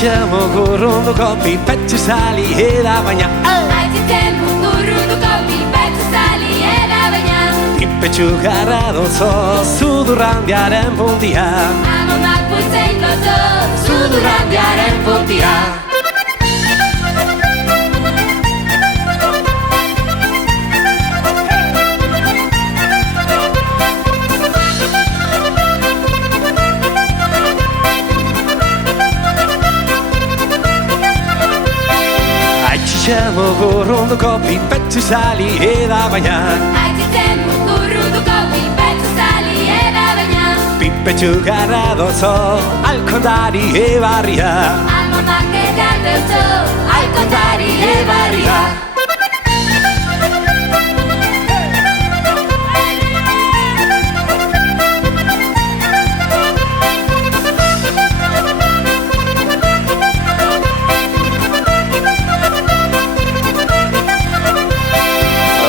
Aitzitzemo gurrunduko pipetxu zaliera baina Aitzitzemo gurrunduko pipetxu zaliera baina Pipetxu garra dotzo zudurrandiaren puntia Amomak pultzein dotzo zudurrandiaren puntia Aitzitzemo gurrunduko pipetxu zaliera baina Aitzitzemo gurrunduko pipetxu zaliera baina Pipetxu garra dotzo alkondari ebarria Amomak edan dotzo alkondari ebarria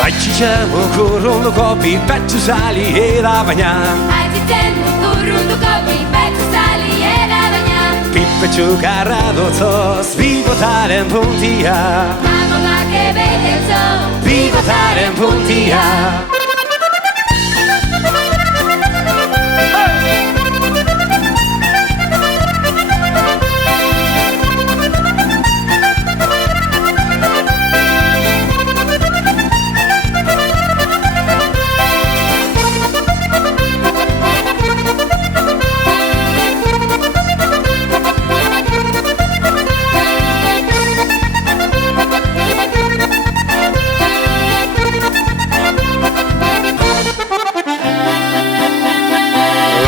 Aitzitzemo gurrunduko pipetxu zaliera baina Aitzitzemo gurrunduko pipetxu zaliera baina Pipetxu garra dotzoz bigotaren puntia Amomak ebei dotzo Bigotaren puntia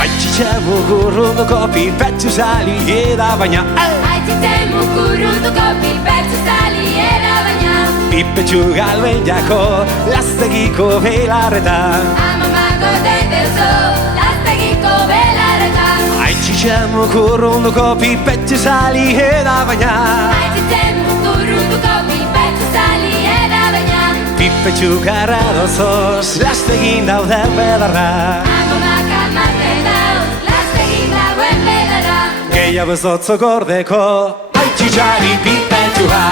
Aitzitzemo gurrunduko pipetxu zaliera baina Aitzitzemo gurrunduko pipetxu zaliera baina Pipetxu galben jako lastegiko belarretan Amomak oden dotzo lastegiko belarretan Aitzitzemo gurrunduko pipetxu zaliera baina Aitzitzemo gurrunduko pipetxu zaliera baina Pipetxu garra dotzoz lastegin dauden belarra Amomak amaten dauz lastegin dauen belarra Gehiago ez dotzo gordeko aitzitzari pipetxua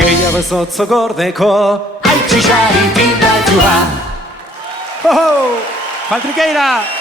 Gehiago ez dotzo gordeko aitzitzari pipetxua Faltrikeira!